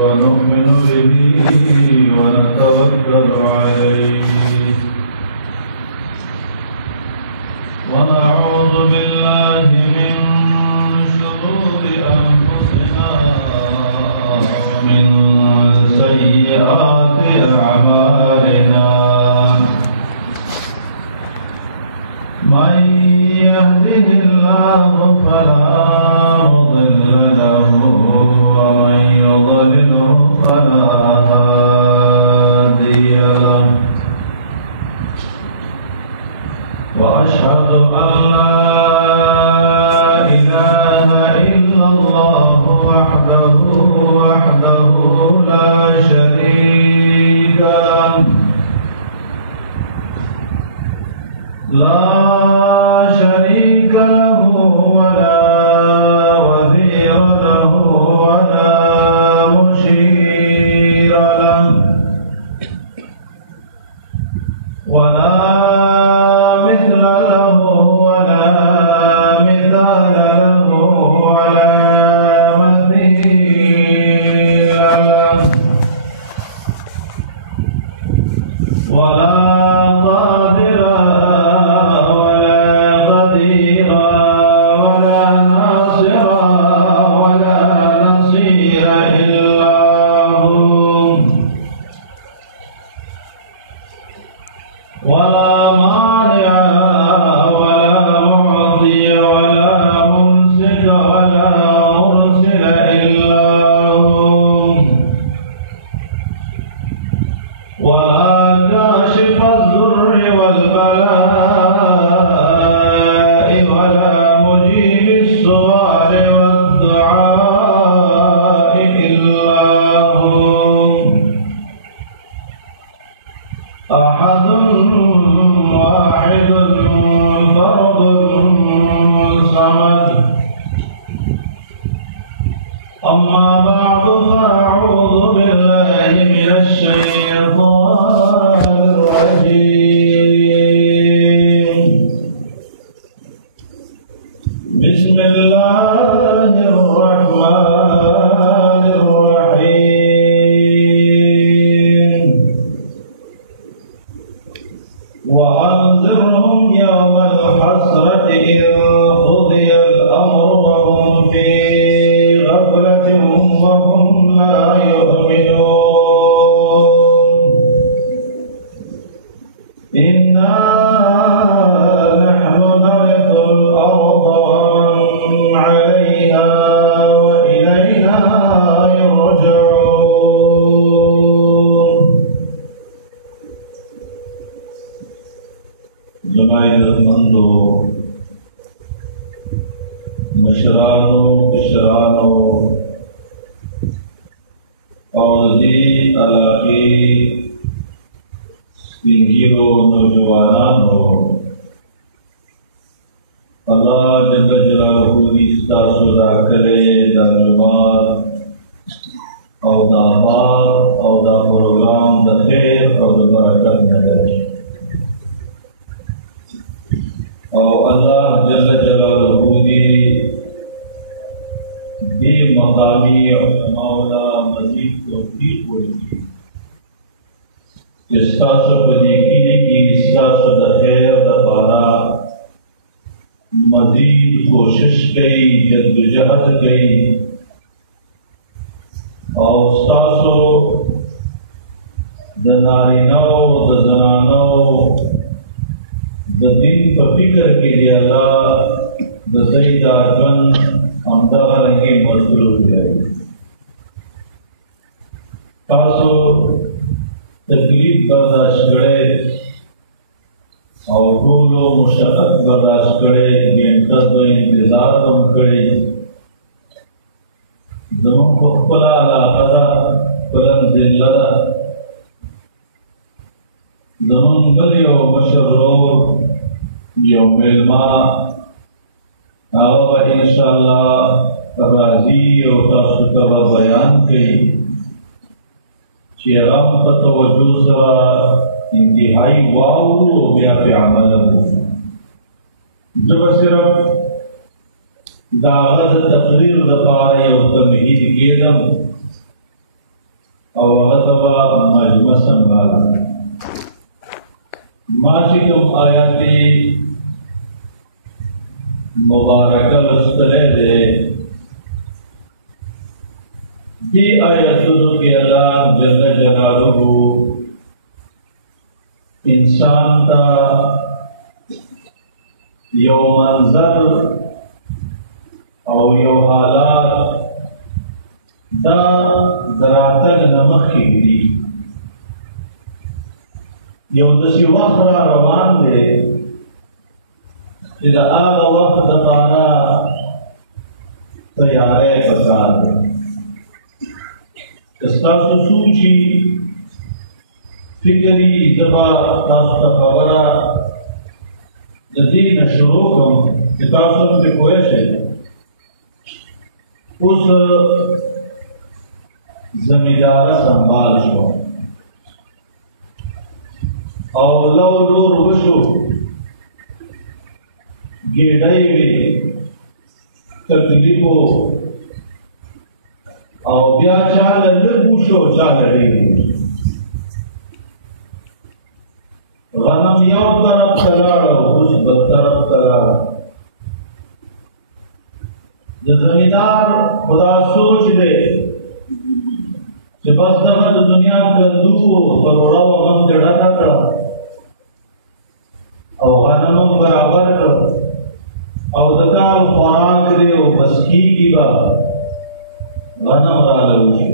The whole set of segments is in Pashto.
ونؤمن به ونتوكل عليه ونعوذ بالله من شرور أنفسنا ومن سيئات أعمالنا من يهده الله فلا مضل له ومن يضلله فلا هادي له وأشهد أن لا إله إلا الله وحده لا شريك له ولا وزير له ولا مشير له ولا مثل له ولا مثال له ولا مثيل له ولا قادر ولا قدير ولا ناصر ولا نصير إلا هو ولا مانع ولا معطي ولا ممسك ولا مرسل إلا هو ولا كاشف الضر والبلاء ولا مجيب السؤال والدعاء إلا هو أحد واحد فرد صمد أما بعد فأعوذ بالله من الشيطان الرجيم بسم الله الرحمن الرحيم وأنذرهم يوم الحسرة إذ قضي الأمر وهم في غفلة وهم لا يؤمنون إنا نحن نرث الأرض ومن عليها وإلينا يرجعون. जमायतमंदो मशरानो पिशरानो और दी अलाकी स्पिंगिरो नौजवानानो अल्लाह जल्ल जलालहू इस्ता सुदा करे दा जुमात और दा बात और दा प्रोग्राम दा खैर और दा बरकत नजर और अल्लाह जल्ल जलालहू दी मकामी मौला मजीद तौफीक होगी इस्तासो बदीकी की इस्तासो द खैर द बारा मजीद कोशिश गई जद्दोजहद गई और इस्तासो द नारिनो द जनानो द दिन पर फिक्र के लिए अल्लाह द सईदा जन हमदगा रंगी मजबूर हो जाए तासो तकलीफ बर्दाश्त करे और टोलो मुशक्कत बर्दाश्त करे बेंतर दो इंतजार कम करे जमों को पला अलाक़दा पलन जिल्लदा जमों बली और मशरूर यौम मेलमा आवा इंशाअल्लाह राजी और तासुतबा बयान कई चेहरा तवज्जो सरा इंतहाई वाऊ बया पे अमल हो जब सिर्फ दागत तकरीर दपारे और तमहीद केदम او غتبا مجمع سنبھالا ما چکم آیاتی مبارکہ لستلے دے دی آیتونو کی اللہ جل جلالہ انسان تا یو منظر او یو حالات دا دراتگ نمخی دی یو دسی وقت را روان دے کہ دا آغا وقت دپارا تیارے پکار دے استاسو سوچی فکری زبا تاسو خبرہ جدید شروع کم کہ تاسو پہ کوئے شے اس زمیندارہ سنبھال شو او لو لور وشو گیڑائی وی تکلیفو او بیا چال لگو شو چال لگو غنم یو طرف تلاڑا اس بل طرف تلاڑا زمیندار خدا سوچ دے کہ بس دغه د دنیا کندو کروڑا و غم جڑا کړه او غنم برابر کړه او د کال خوراک دی او بس کیږي با غنم را لوي شو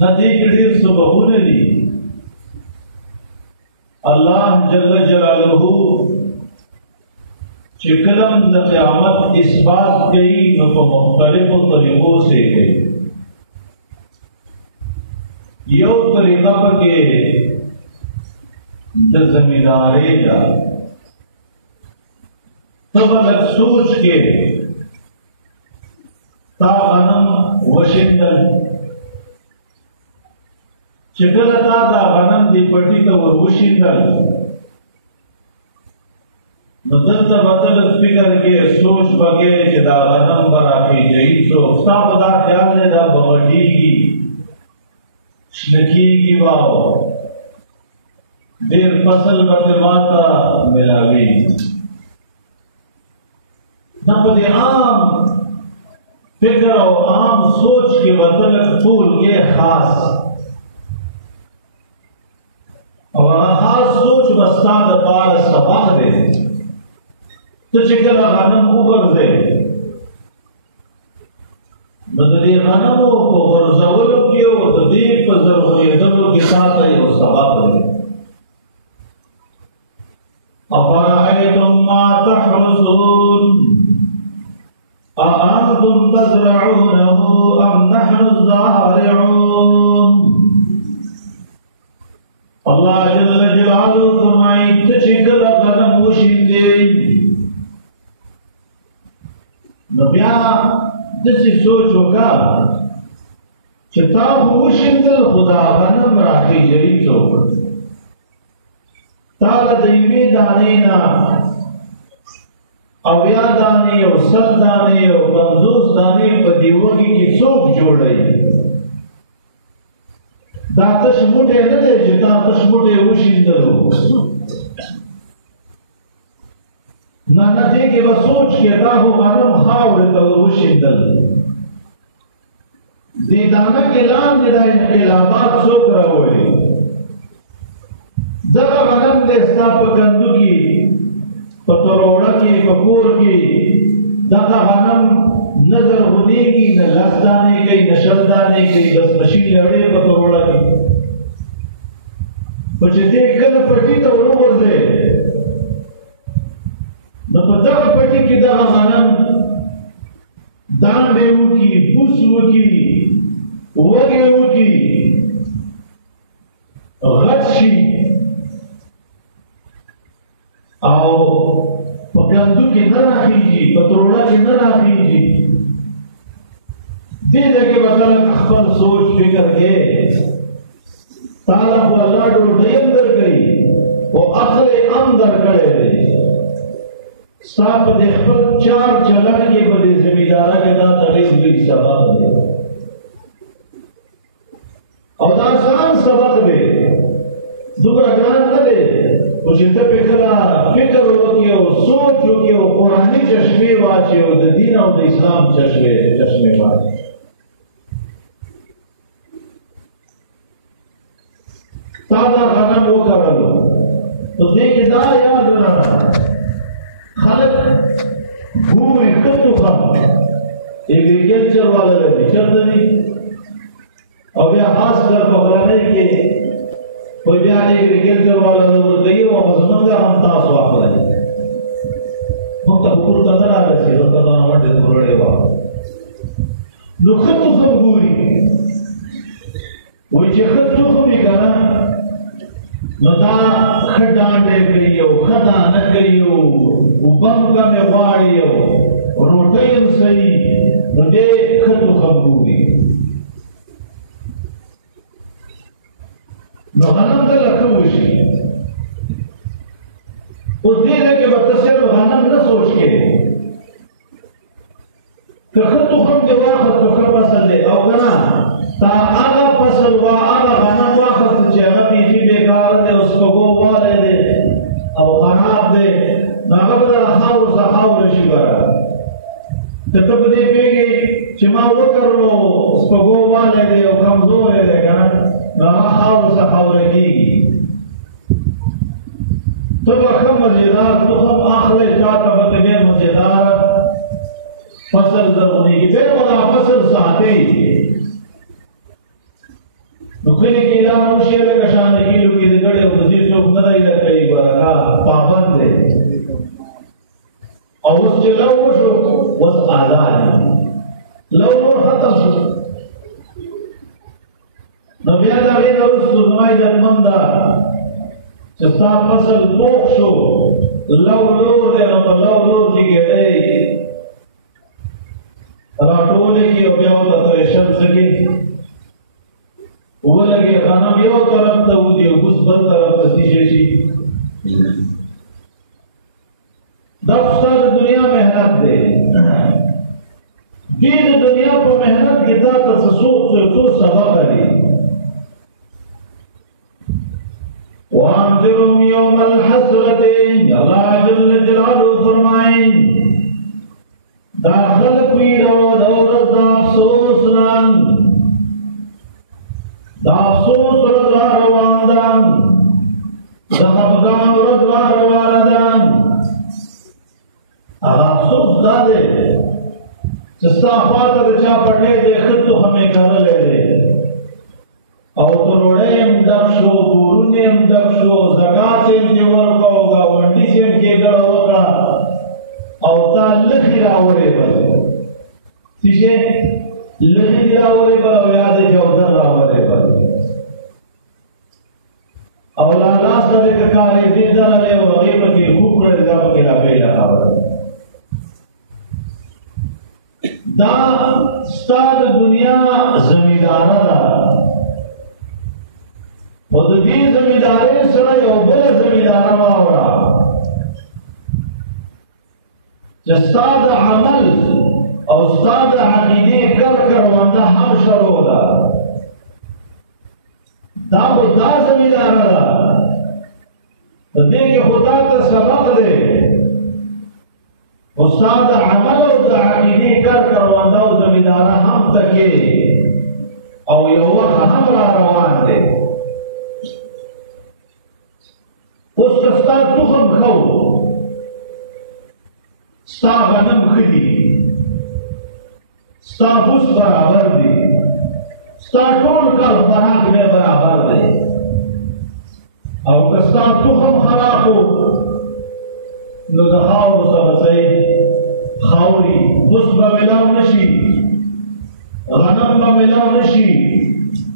نه دې کې ډېر سببونه دي الله جل جلاله چې کلم د قیامت اثبات کوي نو په مختلفو طریقو سے کوي یو طریقہ پکې د زمیندارۍ دا تب لږ سوچ کې تا غنم وشندل چې کله تا دا غنم دی پټي ته ور وشندل نو دلته بدل فکر کې سوچ پکې چې دا غنم براخي جاي سو صاحب دا خیال نه دا بغړېږي شنکیږي واو ډېر فصل به ماته ملاوي دا په دې عام فکر او عام سوچ کې بدل ټول کې خاص او خاص سوچ بستا د پاره سبق دی ته چې کله غنم وګرځې نو د دې غنمو په غورځولو کې او د دې په زرغونېدلو کې تاته یو سبق دی افرأیتم ما تحرثون أأنتم تزرعونه أم نحن الزارعون الله جل جلاله فرمائے ته چې کله غنم وشیندې نو بیا دسی سوچ ہوگا چې تا وشندل خدا غنم راخي جری څوک تا د یوې دانې نه او یا دانې او سل دانې او 50 دانې په دیوږي کې څوک جوړي دا تش موټه نه دی چې تا تش موټه وشندلو نه نه دې کې به سوچ کې دا هو غنم خاورې ته وشندل دې دانه کې لاندې د انقلابات څوک راوړي دغه غنم دې ستا په کندو کې په تروړه کې په کور کې دغه غنم نظر غنیږي نه لس دانې کوي نه شل دانې کوي بس مشین لړې په تروړه کې په چې دې کله پټي ته وروغورځې نو په دغه پټي کې دغه غنم دانډې وکړي بوس وکړي وږې وکړي غټ شي او په کندو کې نه راخیږي په تروړه کې نه راخیږي دې دغه بدل خپل سوچ فکر کې تعالی خو الله ډوډۍ هم درکړي او اصل هم درکړی دی ستا په دې خپل چار چلن کې په دې زمینداره کې دا ډېر لوی سبب دی وخت دی دومره ګران نه دی خو چې ته پې کله فکر وکړې او سوچ وکړې او قرآني چشمې واچې او د دین او د اسلام چشمې واچې تا دا غنم وکرلو نو دې کې دا یاد ولره خلک ګوري ښه تخم ایګریکلچر والا لري چېرته دي او بیا خاص کر په غرنۍ کې خو بیا ایګریکلچر والا ورکوي او زمونږ هم تاسو اخلئ موږ ته کور ته نه رارسي نو ته دا منډې تورړې وه نو ښه تخم ګوري وایي چې ښه تخم وي که نه نو دا ښه ډانډې کوي او ښه دانه کوي او اوبه هم کمې غواړي او روټۍ هم صحیح نو دې ښه تخم ګوري نو غنم دله ښه وشي اوس دې ځای کې به ته صرف غنم نه سوچ کې که ښه تخم دې واخیست نو ښه فصل دی او که نه تا هغه فصل وا هغه غنم واخیست چې هغه بیخي بېکاره دی او سپږو والی دی او خراب دی نو هغه به دله خاورو څخه خاوره شي بره ته په دې پوهېږې چې ما وکرلو سپږو والی دی او کمزوری دی که نه نو هغه خاورو څخه خاوره کېږي ته به ښه مزېدار تخم اخلی چا ته به ته ډېر مزېدار فصل زرغونېږي بیا به دا فصل ساتې نو کلي کې اعلان وشي لکه شان د کیلو کې د ګړې او مزید څوک نه دی لکوي ګوره پابند دی او اوس چې لو وشو اوس آزاد لو نور ختم شو نو بیا د هغې نه وروستو زما عزتمند ده چې ستا فصل پوخ شو لو لور دی نو په لو لور چې ګېډۍ راټولې کړي او بیا ورته ترېشن څه کړي ولګي غنم یو طرف ته ودی او اوس بل طرف ته تیشه شي دا ستا د دنیا محنت دی دې د دنیا په محنت کې تا ته څه سبق دی وانذرهم یوم الحسرة الله جل جلاله فرمائیں دا خلق وی رو دا ورځ د افسوس رنګ دا افسوس ورځ را روان ده د خفګان ورځ را روانه ده هغه افسوس دا دی چې ستا خواته د چا پټۍ دی ښه تخم یې کرلی دی او تروړی هم ډک شو کورونه هم ډک شو زکات یې پکې ورکړه او ګاونډي چې هم کې ګړه وکړه او تا لښې راورېبل څه شی لښې دې راورېبل او یا د جوزن راورېبل او لالا سره که کارېدې ځللی او هغې پکې خوب کړی دا پکې راپیله خبره دا ستا د دنیا زمینداره ده خو د دې زمیندارۍ سره یو بله زمینداره واوره چې ستا د عمل او ستا د عقیدې کروندہ هم شروع ده دا خو دا زمینداره ده د دې کې خو تا ته سبق دی خو ستا د عمل او د عقیدې کروندہ او زمینداره هم تکې او یو وخت هم را روان دی اوس که ستا تخم ښه و ستا غنم ښه دي ستا بوس برابر دی ستا ټول کال خوراک بیا برابر دی او که ستا تخم خراب و نو د خاورو څخه څه خاوري بوس به ملاو نشي غنم به ملاو نشي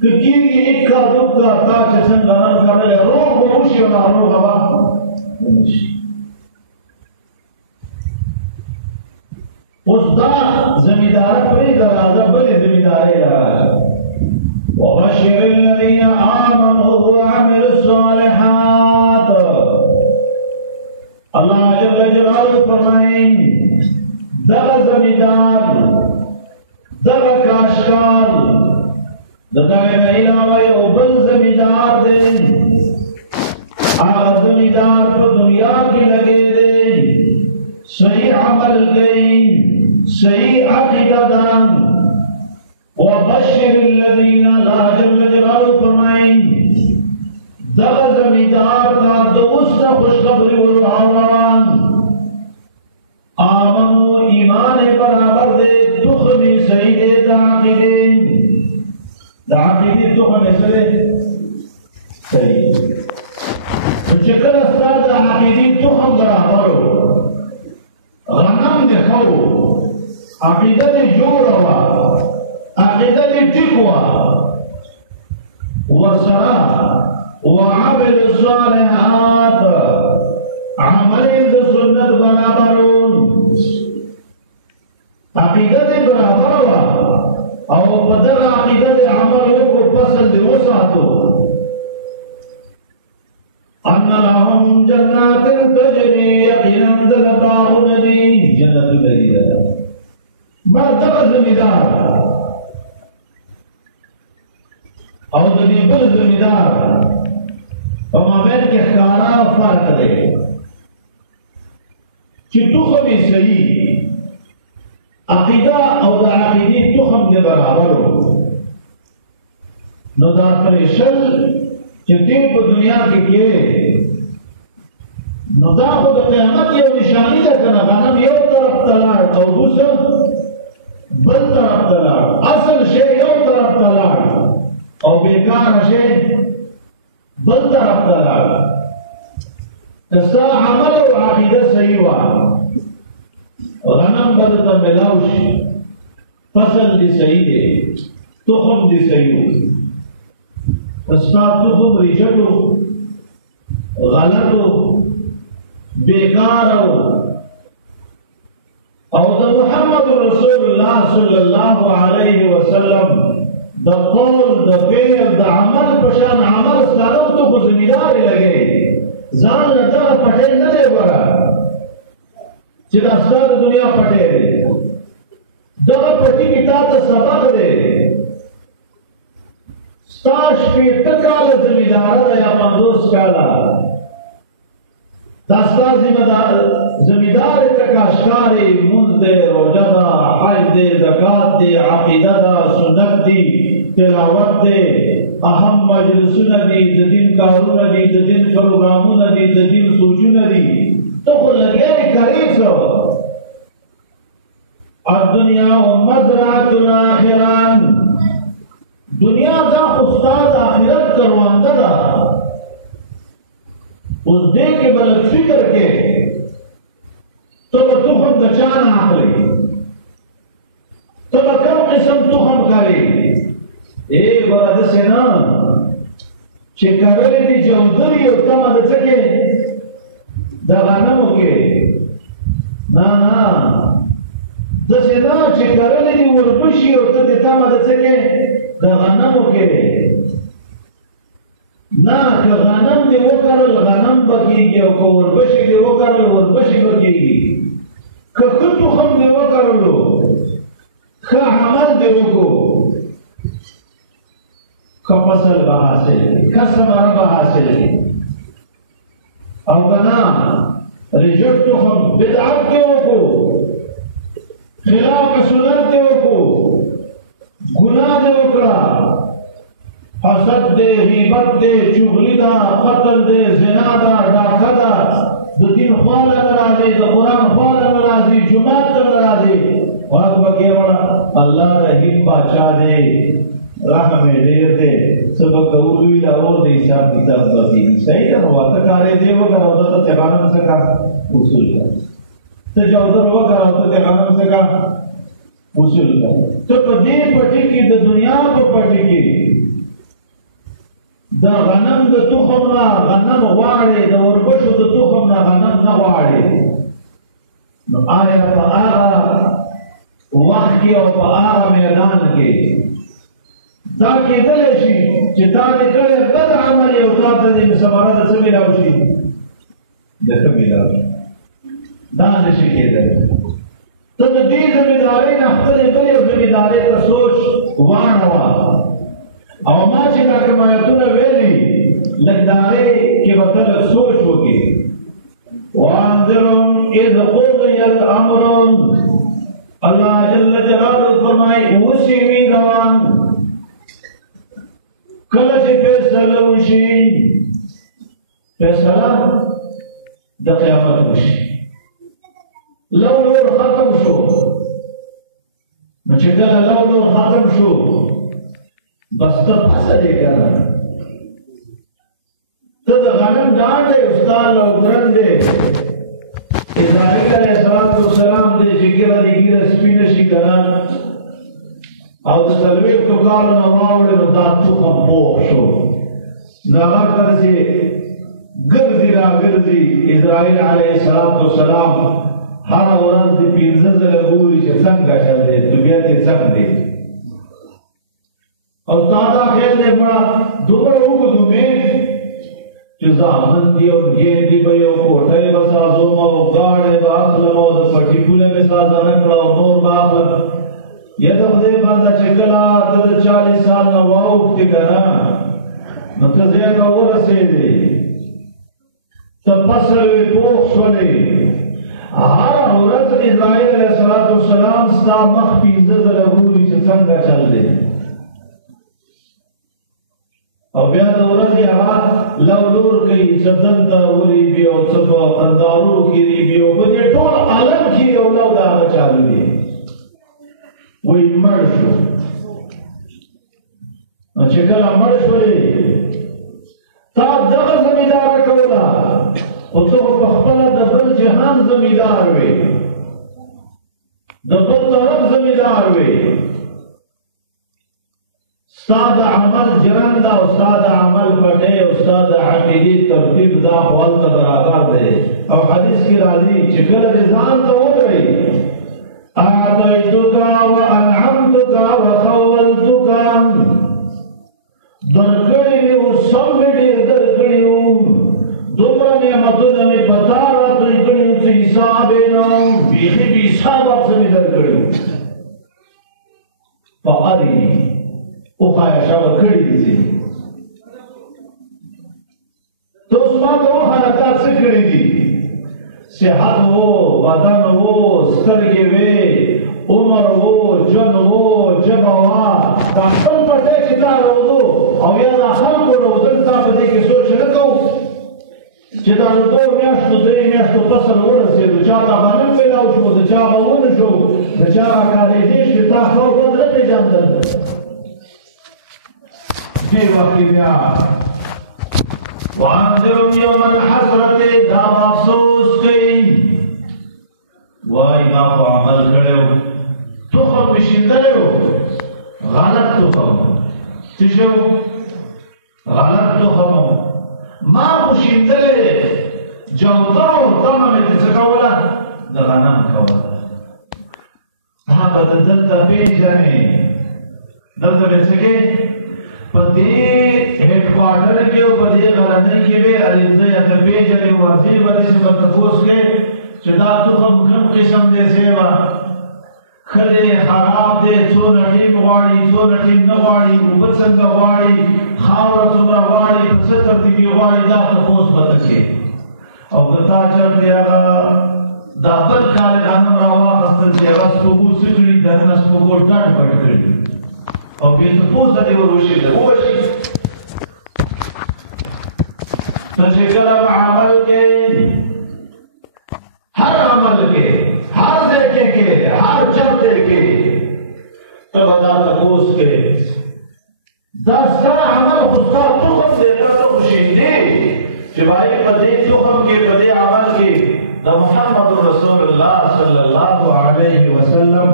که کېږي ایک کال دوه کال تا چې څنګه غنم کرلی روغ به وشي او ناروغه به نه شي اوس دا زمینداره پرېږده راځه بلې زمیندارۍ له راشه وبشر الذین آمنوا وعملوا الصالحات اللہ جل جلالہ فرمائیں دغه زمیندار دغه کاشکار دغه علاوه یو بل زمیندار دی، هغه زمیندار په دنیا کې لګې دی، صحیح عمل کوي، صحیح عقیده ده. وبشر الذین، الله جل جلاله فرمایي دغه زمیندار ته د اوس نه خوشخبري ورواوروان، آمنو ایمان برابر دی، تخم صحیح دی، د عقیدې تخم څه دی؟ صحیح. چې کله ستا د عقیدې تخم برابر و، غنم دې ښه و، عقیده دې جوړه وه، عقیده دې ټیک وه، ورسره وعمل الصالحات، عمل د سنت برابر و، عقیده دې برابر وه او په دغه عقیده دې عمل وکړو، فصل دې وساتو. ان لهم جنات تجري، یقینا دغه باغونه دي، جنتونه دي. ما دغه زمیندار او د دې بل زمیندار په مابین کې ښکارا فرق دی چې تخم یې صحیح، عقیده او د عقیدې تخم دې برابر و، نو دا پرېښل چې دې په دنیا کې کېږي، نو دا خو د قیامت یو نشاني ده که نه؟ غنم یو طرف ته لاړ او بوسه بل طرف ته لاړ، اصل شی یو طرف ته لاړ او بیکاره شی بل طرف ته لاړ. که ستا عمل او عقیده صحیح وه، غنم به درته میلاو شي، فصل دې صحیح دی، تخم دې صحیح و. ستا تخم ریجټو، غلطو، بیکارو، او د محمد رسول الله صلی الله علیه وسلم د قول، د فعل، د عمل په شان عمل ستانه ته خو زمیندار یې لګوي، ځان له دغه پټی نه دی ګوره چې دا ستا د دنیا پټی دی. دغه پټي کې تا ته سبق دی. ستا شپېته کاله زمینداره ده یا 50 کاله، دا ستا زمیندار ته کاشکار یې، لمونځ دی، روژه ده، حج دی، زکات دی، عقیده ده، سنت دی، تلاوت دی، اهم مجلسونه دي، د دین کارونه دي، د دین پروګرامونه دي، د دین سوچونه دي، ته خو لګیا یې کرې څه؟ الدنیا مزرعة الآخرة، دنیا دا خو ستا د آخرت کرونده ده. اوس دې کې به لږ فکر کې، ته به تخم د چا نه اخلې؟ ته به کوم قسم تخم کرې؟ ګوره داسې نه چې کرلې دي جوزري او تمه د څه کې؟ د غنمو کې. نه نه، داسې نه چې کرلې دي وربشي او ته دې تمه د څه کې؟ د غنمو کې. نه، که غنم دې وکرل غنم به کېږي، او که وربشي دې وکرل وربشي به کېږي. که ښه تخم دې وکرلو، ښه عمل دې وکړو، ښه فصل به حاصل کړي، ښه ثمره به حاصل کړي. او که نه رجټ تخم بدعت دې وکړو، خلاف سنت دې وکړو، ګناه دې وکړه، حسد دے، غیبت دے، چغلی دا، قتل دے، زنا دا، ډاکه دا، د دین خواله نه راځي، د قرآن خواله نه راځي، جومات ته نه راځي، واک پکې وړه. الله رحیم باچا دی، رحم یې ډېر دی، څه به کوو لوی له اور د حساب کتاب به کېږي. صحیح ده، نو واته کاری دی وکړه او ده ته د غنم څه کا اصول کړه، ته جوزر وکړه او ته د غنم څه کا اصول کړه. ته په دې پټي کې، د دنیا په پټي کې د غنم د تخم نه غنم غواړې، د وربشو د تخم نه غنم نه غواړې، نو آیا په هغه وخت کې او په هغه میدان کې دا کېدلی شي چې تا دې کړی بد عمل یو تا ته دې ثمره د څه میلاو شي؟ د ښه میلاو شي. دا نه شي کېدلی. ته د دې زمیندارۍ نه خپلې بلې زمیندارۍ ته سوچ واړوه، او ما چې دا کوم آیتونه ویلي لږ د هغې کې به کله سوچ وکړي. وانذرهم اذ قضي الامر، الله جل جلاله فرمایي اوسې وي روان کله چې فیصله وشي، فیصله د قیامت وشي. لو نور ختم شو، نو چې کله لو نور ختم شو بس ته پسه دی که نه، ته د غنم ډانډ دی، ستا لوګرن دی. اسرائیل علیه السلام دی چې ګیره دې ګیره سپینه شي که نه، او د څلوېښتو کالو نه واوړې نو دا تخم پوخ شو، نو هغه کله چې ګرځي راګرځي اسرائیل علیه السلام هره ورځ د 15 ځله ګوري چې څنګه چل دی، طبیعت یې څنګه دی. او تا دا خیال دی مړه دومره اوږد امید چې زامن دي او ګیر دي به یو کوټۍ به سازوم او ګاډۍ به اخلم او د پټي پوله مې سازانه کړه او نور به اخلم. یا د خدای بنده چې کله ته د 40 سال نه واوښتې که نه، نو ته ځای ته ورسېدې، ته فصل وې پوخ شولې. هره ورځ اسرائیل علیه السلام ستا مخ 15 ځله ګوري چې څنګه چل دی، او بیا د ورځې هغه لو لور کوي چې دلته وریبي او څه په بندارو کې ریبي او په دې ټول عالم کې یو لو د هغه چالو دی. وایي مړ شو، نو چې کله مړ شولې تا دغه زمینداره کوله، او ته په خپله د بل جهان زمیندار وې، د بل طرف زمیندار وې. ستا د عمل جرنده او ستا د عمل پټۍ او ستا د عقیدې ترتیب دا خو هلته برابر دی. او حدیث کې راځي چې کله دې ځان ته ودرئ اعطیتک وانعمتک وخولتک، درکړی مې اوس سم مې ډېر درکړي وو، دومره نعمتونه مې په تا راتوی کړي وو چې حساب یې نه و، بیخي بې حسابه څه مې درکړي وو. فارني وښایه شاوه کړي دي چې ته اوس ما ته وښایه تا څه کړي دي. صحت وو، بدن وو، سترګې وې، عمر وو، ژوند وو، ژبه وه، دا خپل پټی چې تا روضو او یا دا خلکو روضل، تا په دې کې سوچ نه کوو چې دا د 2 میاشتو 3 میاشتو فصل ورسېدو، چا ته غنم میلاو شو، د چا هغه ونه شو، د چا هغه کارېدې شوې، تا ښه او بد نه پېژندل. دې وخت کې بیا وانذرهم یوم الحسرة، دا افسوس کوي، وای ما خو عمل کړی و، تخم مې شیندلی و، غلط تخم، څه شو؟ غلط تخم ما خو شیندلی، جوده و تمه مې څه کوله؟ د غنم کوله. تا به دلته پېژنې، دلته مې څه کې په دې هیډ کوارټر کې او په دې غرنۍ کې به اړیزه یا ته پېژنې، وزیر به داسې به تپوس کوې چې دا تخم کوم قسم دی سیوه، ښه دی خراب دی، څونه ټیم غواړي، څونه ټیم نه غواړي، اوبه څنګه غواړي، خاوره څومره غواړي، په څه ترتیبي غواړي، دا تپوس به ته کوې. او که تا چېرته هغه دا بل کال غنم راواخیستل چې هغه سپوږو څه کړي، دننه سپوږو ډډ پټ کړي او بیا تپوس دې ور وشېده ووشي. ته چې کله عمل کوې، هر عمل کې، هر ځای کې کې، هر چرته کې، ته به دا تپوس کوې دا ستا عمل خو ستا تخم دی، تا ته خو شیندې چې بھائی په دې تخم کې، په دې عمل کې د محمد رسول الله صلی الله علیه وسلم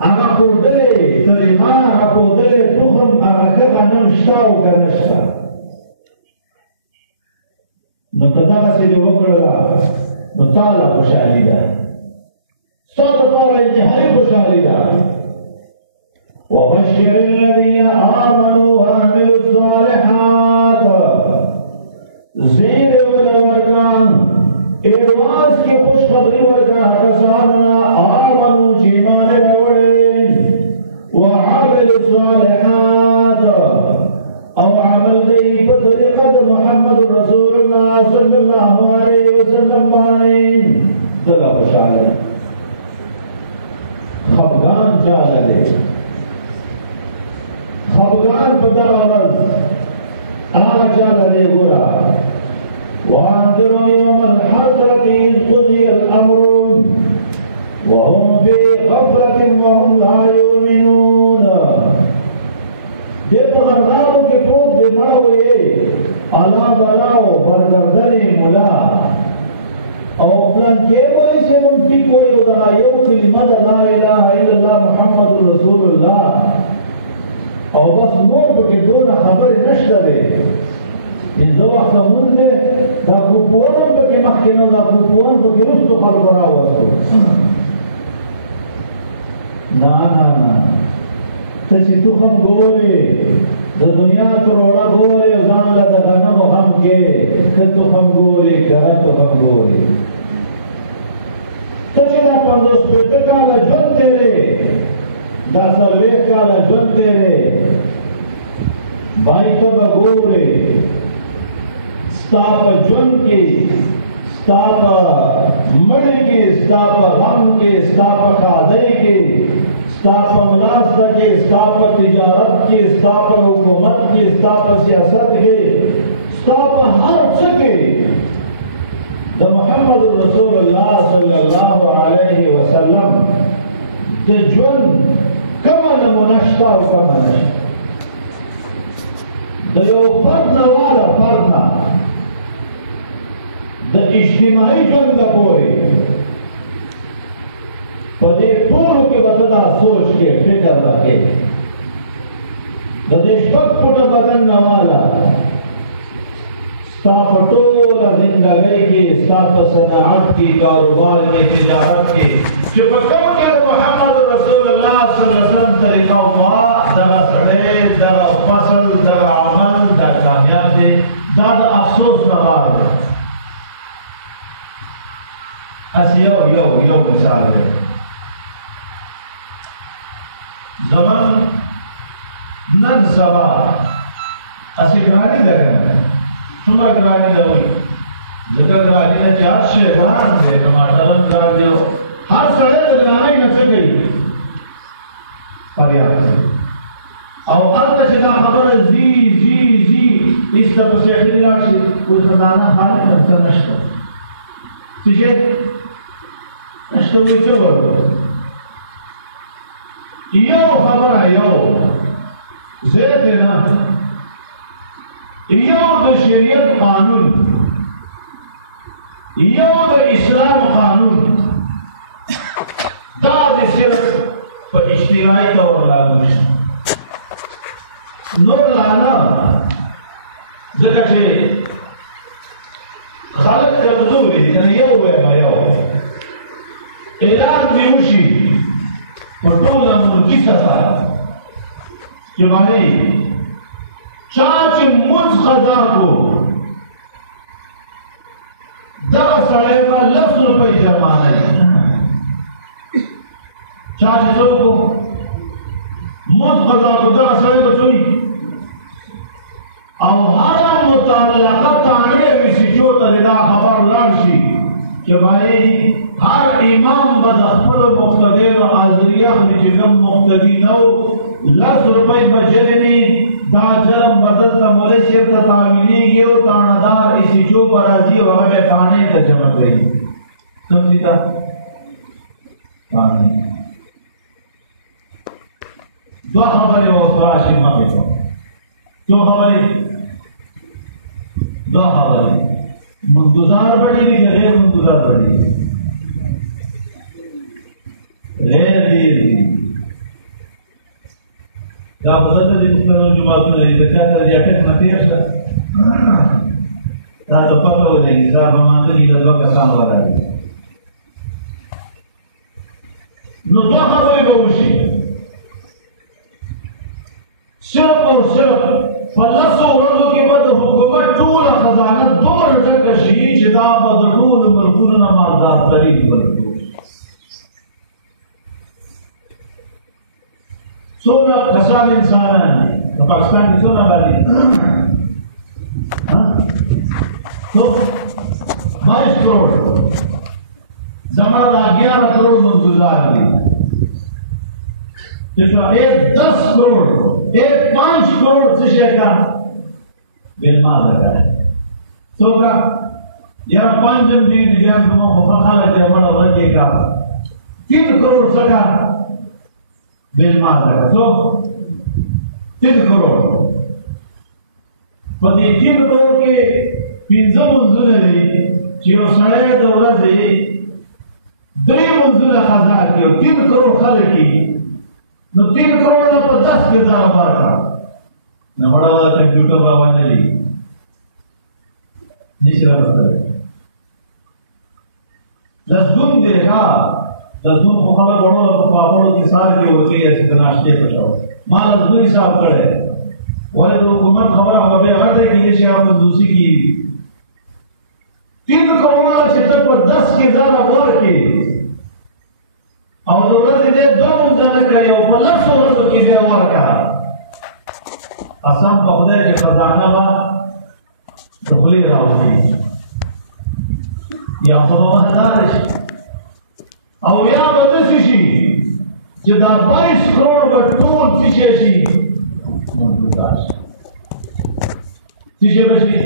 هغه ښودلی طریقه، هغه ښودلی تخم، هغه ښه غنم شته او که نه شته. نو که دغسې دې وکړله نو تا له خوشحالي ده، ستا دپاره انتهایي خوشحالي ده. وبشر الذين آمنوا وعملوا الصالحات، زیر ورکا ایواز کی خوشخبری ورکا کساننا آمنوا چیمان روڑے وعملوا الصالحات اللہ علیہ وسلم بانے دگا خوشحال خفگان چاہ لے خفگان پتہ عورت آگا چاہ لے گورا وانذرهم يوم الحسرة إذ قضي الأمر وهم في غفلة وهم لا يؤمنون جب غرغاروں کے پروت دے مڑا ہوئے علا بلاو برگردن ملا او پلان کے بولی سے منتی کوئی ادھا یو کلمہ لا الہ الا اللہ محمد رسول اللہ او بس نور بکی دون خبر نشتا دے ان دو وقت منده دا کوپوان بکی مخکنو دا کوپوان بکی رستو خلق راو استو نا تچی تو خم گوری دا دنیا تروڑا گوری زان لدا غنمو خم کے تو خم گوری کرا تو خم گوری تچی دا پندوس پیٹا کالا جن تیرے دا سلویخ کالا جن تیرے بائی تبا گوری ستاپا جن کے ستاپا مڑ کے ستاپا غم کے ستاپا خادے کے ستاپا ملاسدہ کے ستاپا تجارت کے ستاپا حکومت کے ستاپا سیاست کے ستاپا ہر چکے دا محمد رسول اللہ صلی اللہ علیہ وسلم دا جن کما نمونشتا و کما نشتا دا یو فردنا والا فردنا دا اجتماعی جن دا پورے پدے طولو کے بددا سوچ کے فکر رکھے دا دشپک پوٹا بدن نوالا ستاپ طولا زندگی کی ستاپ صناعت کی کاروبار کی تجارت کی چپکم کے محمد رسول اللہ صلی اللہ علیہ وسلم طریقہ ہوا دغا سڑے دغا فصل دغا عمل دا کامیاب دے دا افسوس نوار دے اس یو مثال ہے زمان نن سبا اسی گرانی لگا سمرا گرانی لگا ذکر گرانی نے چار شیطان دے ٹماٹرن گران دیو ہر سڑے دلگانا ہی نفس گئی پریاد سے او ارد چدا خبر زی اس طرح سے احلی لاشی کوئی خدانا خالی نفسا نشتا تیجے نشتا ہوئی چبر یو خبر ہے یو زیرت ہے نا یو دا شریعت قانون یو دا اسلام قانون دا دا صرف پر اجتماعی طور لاغوش نور لانا ذکر چھے خالق کردو بھی یعنی یو ہے یو اعلان دیوشی پٹولا ملکی سفا کہ بھائی چاچ مجھ خدا کو دغا سڑے کا لفظ روپے جرمانا ہے چاچ سو کو مجھ خدا کو دغا سڑے کو چوئی او ہر متعلقہ تانے ویسی چوتا لدا خبر لارشی کہ بھائی ہر امام بدخل مقتدر و حاضریہ میں جگم مقتدی نو لفظ روپے بجرنی دا جرم بدلتا ملیشیت تاویلی گئے و تاندار اسی جو برازی و ہمیں تانے تا جمع گئی سمجھتا تانے دو خبری و فراشی مقی تو دو خبری منتظار بڑی دی کہ غیر منتظار بڑی دی غیر دیر دی کیا بدلتا دی کتنا جماعت میں رہی بچہ تا ریاکت مطیر شا تا تو پکا ہو جائیں گی صاحب ہمان لگی لدوہ کا سام والا دی نو دو خبری بہوشی صرف اور صرف فلسو ورزو کی بد حکومت طول خزانت دور رجک شیئی چدا بدلول ملکوننا مالدار ترین ملکون سونا کسان انسان ہے پاکستان کی سونا بالی تو 22 کروڑ زمان 11 کروڑ منتظار دی ایک 10 کروڑ ایک 5 کروڑ سے شیخا بالمال لگا ہے تو کا یہاں 5 دی دیان کو مفخانہ کے بڑا رجے کا 3 کروڑ سکا بالمال لگا تو 3 کروڑ پتی 3 کروڑ کے 15 منزل دی چیو سڑے دورہ دی 3 منزل خزار کی 3 کروڑ خلق کی نو 3 کروڑ نہ پر 10 کے ذرا فرق نہ بڑا والا کمپیوٹر بابا نے لی نیچے رہا لسگون دیکھا لسگون کو خبر بڑھو پاپڑوں کی سار کے ہوتے ہیں ایسے تناشتے پچھاؤ ماں لسگونی صاحب کڑے والے تو حکومت خبر ہوا بے غرد ہے کہ یہ شیعہ مندوسی کی 3 کروڑ چھتر پر 10 کے ذرا ور کے اور دولت دے 2 منزل کرے اور پر لفظ عورت کی بے ور کہا قسم پخدے کے خزانہ با دخلی راو کی یا خدا مہدارش او یا بدسی شی جدا 22 کروڑ بطول سیشے شی منتظار سیشے بشی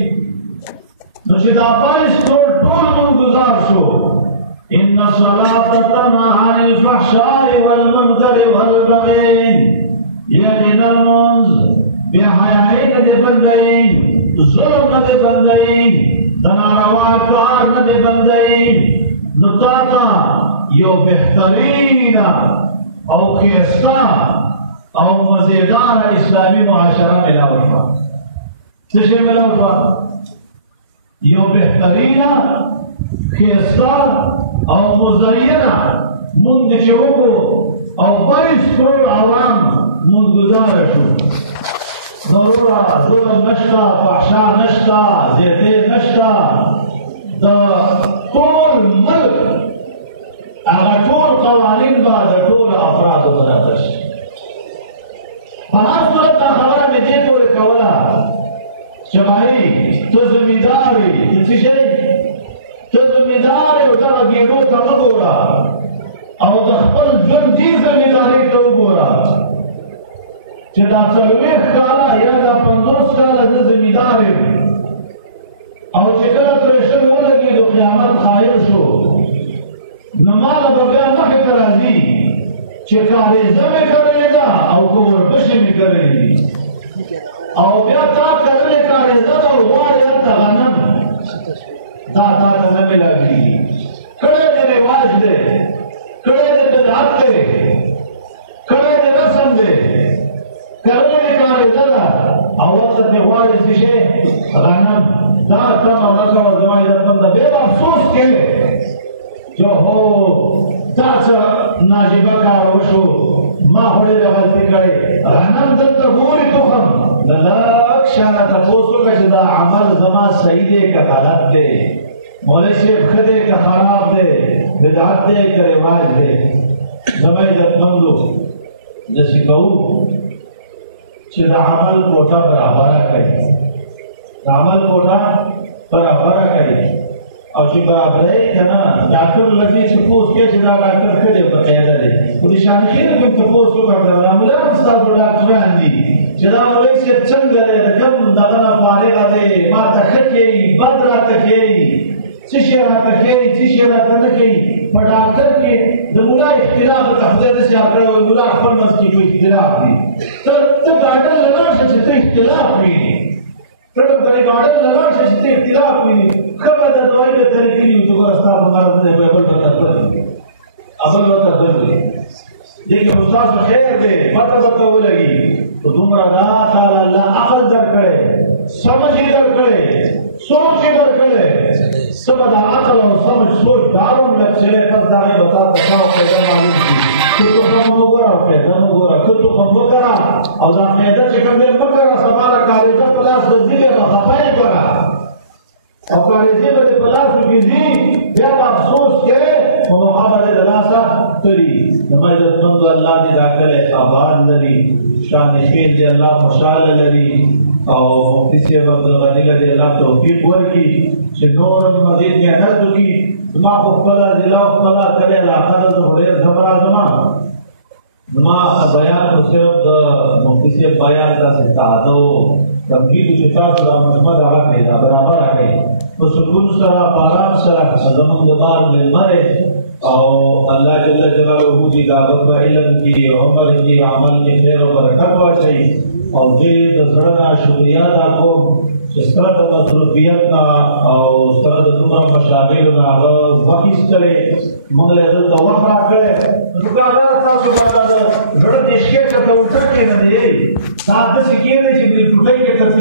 نو جدا 22 کروڑ طول منتظار شو ان الصلاة تنهى عن الفحشاء والمنكر والبغي یقینا المنز بے حیائی نہ دے بندئی ظلم نہ دے بندئی دناروا کار نہ دے بندئی نتاتا یو بہترین او خیستا او مزیدار اسلامی معاشرہ ملاوٹا سشے ملاوٹا یو بہترین خیستا او مزینہ مند چوکو او 22 کروڑ عوام مندگزار شو ضرورا ظلم نشتا فحشا نشتا زیتے نشتا دا طول ملک اگا طول قوانین با دا طول افراد بناتش فہر صورت تا خبرہ میں دے پورے کولا شبائی تو زمیداری کسی شئی تو زمیداری اتا گیڑو تا مگورا او دا خپل جن دی زمیداری تو گورا چې دا 40 کاله یا دا 50 کاله زه زمیندار یم او چې کله پرېشر ولګي نو قیامت قایل شو نو ماله به بیا مخې ته راځي چې کاریزه مې کړې ده او که وربشې مې کړې دي او بیا تا کرلې کاریزه ده او غواړې هلته غنم دا تا ته نه ملاوېږي کړی د رواج دی کړی د بدعت دی کړی د رسم دی کرنے کارے زدہ اور وقت میں غواری سیشے غنم دا تم مکہ و زمائی در بندہ بے افسوس کے جو ہو دا سا ناجبہ کار وشو ما خوڑے دے غلطی کرے غنم دلتا گوری تخم للاک شانا تفوسو کا جدا عمل زمان سعیدے کا غلط دے مولی شیف خدے کا خراب دے بدعت دے کا رواج دے زمائی در بندو جیسی کہو چې د عمل کوټه برابره کوي د عمل کوټه برابره کوي او چې برابره یې که نه ډاکټر لږې تپوس کوي چې دا ډاکټر ښه دی په قاعده دی خو د شانخېلو کوم تپوس وکړه دا ملا هم ستاسو ډاکټران دي چې دا مولوي صاحب څنګه دی د کوم دغه نه فارغه دی ما ته ښه کوي بد راته کوي څه شی راته کوي څه شی راته نه کوي په ډاکټر کې د ملا اختلاف ته خدای داسې کړی وي ملا خپل منځ کې کوئی اختلاف دي ته ډاکټر له لاړ شه چې ته اختلاف وینې ته ډاکټر له لاړ شه چې ته اختلاف وینې ښه به دا دوايي به طریقې وي چې ګوره ستا په مرض دی بل به ته بل وي اول به ته بل وي دې کې خو ستاسو خیر دی پته به ته ولګي خو دومره الله تعالی الله عقل درکړی سمجھ یې درکړی سوچ یې درکړی ته به دا عقل او سمجھ سوچ داروم لږ چلی پس د هغې به تا ته ښه او قاعده معلوم شي که تخم وګوره او قاعده مه ګوره که تخم وکره او دا قاعده چې کوم دی مه کره سبا له کارېزه په لاس به ځي بیا به خفه یې کړه او کارېزې به دې په لاسو کې ځي بیا به افسوس کوې خو نو هغه به دې د لاسه کړي زما عزتمندو الله دې دا کلی آباد لري شان خیل دې الله خوشحاله لري او مفتی صاحب عبدالغني له دې الله توفیق ورکړي چې نور هم مزید محنت وکړي زما خو خپله ضلع او خپله کلی علاقه ده زه خو ډېر ښه راځم زما بیان خو صرف د مفتی صاحب بیان داسې تازه و تمهید چې تاسو دا مجمع دغه کړې دا برابره کړئ په سکون سره په ارام سره زموږ د بار مېلمه دی او الله جل جلاله دې دعوت په علم کې عمر کې عمل کې خیر او برکت واچوي او دې د زړه نه شکریا ادا کوم چې سره د مصروفیت نه او سره د دومره مشاغلو نه هغه وخت ایستلی موږ له دلته وخت راکړی دوکاندار تاسو باندې د زړه د عشقې ته ورته کېنه دی تا داسې کېدی چې پرې ټوټۍ کې ته څه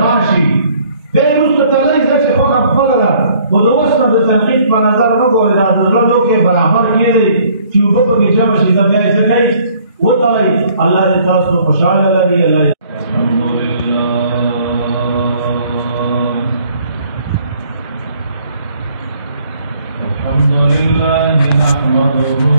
راشي بیا یې وروسته تللی ځه چې خوښه خپله ده خو د اوس نه د تنقید په نظر مه ګورئ دا د زړه لوکې برابر کېدی چې اوبه پکې جمع شي دا بیا یې څه کوي وتړئ الله دې تاسو خوشحاله لري الله الحمد لله نحمده